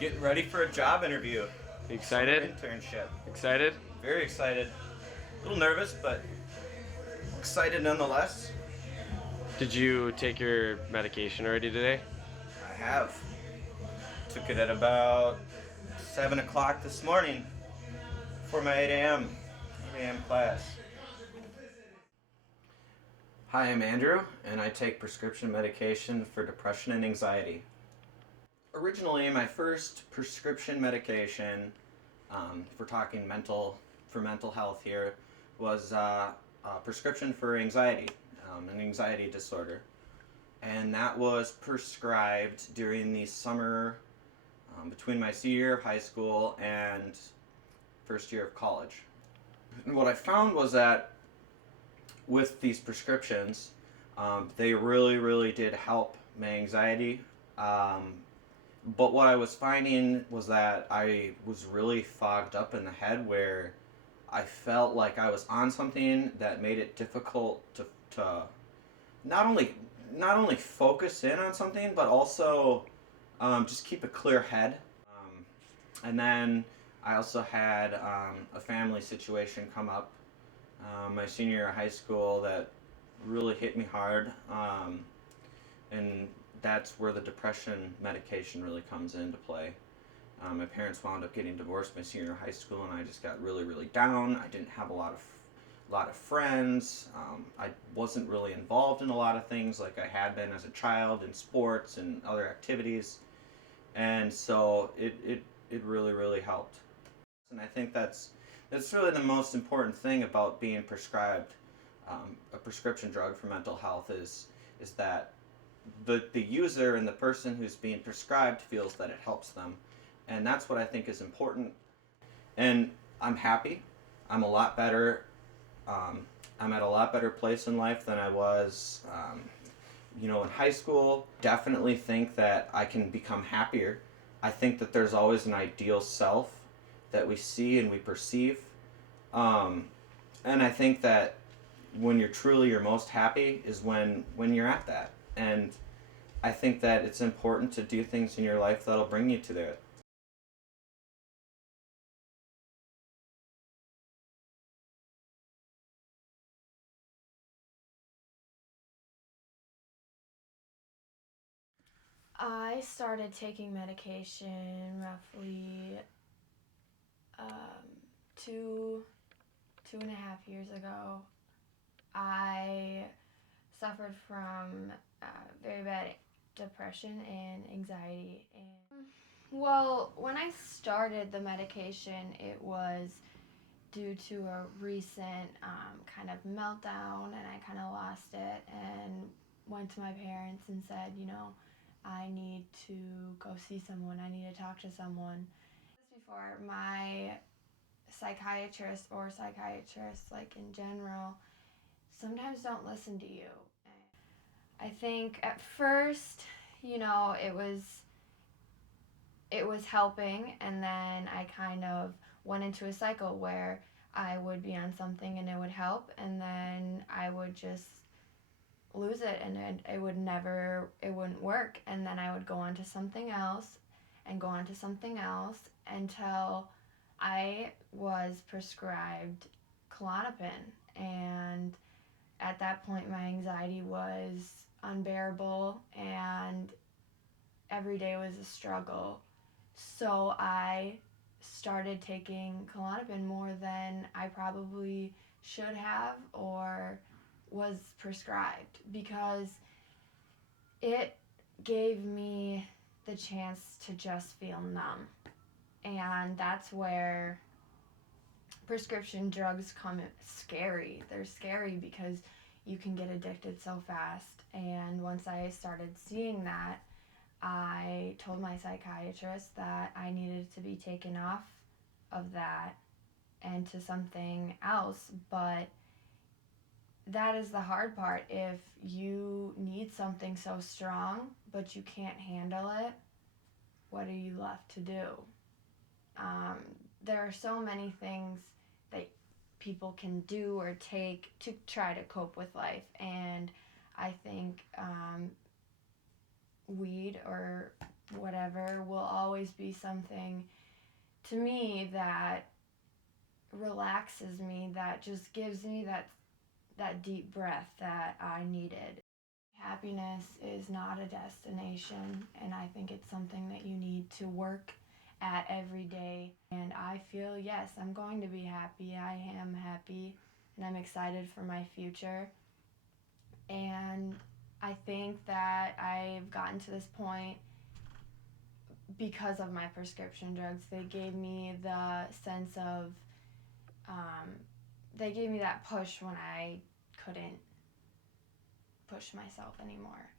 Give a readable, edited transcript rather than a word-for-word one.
Getting ready for a job interview. Excited? Summer internship. Excited? Very excited. A little nervous, but excited nonetheless. Did you take your medication already today? I have. Took it at about 7 o'clock this morning for my 8 a.m. class. Hi, I'm Andrew, and I take prescription medication for depression and anxiety. Originally, my first prescription medication, if we're talking for mental health here, was a prescription for anxiety, an anxiety disorder. And that was prescribed during the summer between my senior year of high school and first year of college. And what I found was that with these prescriptions, they really, really did help my anxiety. But what I was finding was that I was really fogged up in the head where I felt like I was on something that made it difficult to not only focus in on something, but also just keep a clear head. And then I also had a family situation come up my senior year of high school that really hit me hard. And that's where the depression medication really comes into play. My parents wound up getting divorced my senior year of high school, and I just got really, really down. I didn't have a lot of friends. I wasn't really involved in a lot of things like I had been as a child in sports and other activities, and so it really, really helped. And I think that's really the most important thing about being prescribed a prescription drug for mental health is that the user and the person who's being prescribed feels that it helps them, and that's what I think is important. And I'm happy. I'm a lot better. I'm at a lot better place in life than I was, in high school. Definitely think that I can become happier. I think that there's always an ideal self that we see and we perceive, and I think that when you're truly your most happy is when you're at that. And I think that it's important to do things in your life that'll bring you to there. I started taking medication roughly two and a half years ago. I suffered from very bad depression and anxiety. And well, when I started the medication, it was due to a recent kind of meltdown, and I kind of lost it and went to my parents and said, I need to go see someone. I need to talk to someone. Before, my psychiatrist or psychiatrists, like in general, sometimes don't listen to you. I think at first, it was helping, and then I kind of went into a cycle where I would be on something and it would help, and then I would just lose it, and it wouldn't work, and then I would go on to something else and go on to something else until I was prescribed Klonopin. And at that point my anxiety was unbearable and every day was a struggle. So I started taking Klonopin more than I probably should have or was prescribed, because it gave me the chance to just feel numb. And that's where prescription drugs come scary. They're scary because you can get addicted so fast. And once I started seeing that, I told my psychiatrist that I needed to be taken off of that and to something else. But that is the hard part. If you need something so strong but you can't handle it, what are you left to do? There are so many things that people can do or take to try to cope with life, and I think weed or whatever will always be something to me that relaxes me, that just gives me that deep breath that I needed. Happiness is not a destination, and I think it's something that you need to work at every day. And I feel, yes, I'm going to be happy. I am happy, and I'm excited for my future. And I think that I've gotten to this point because of my prescription drugs. They gave me the sense of, they gave me that push when I couldn't push myself anymore.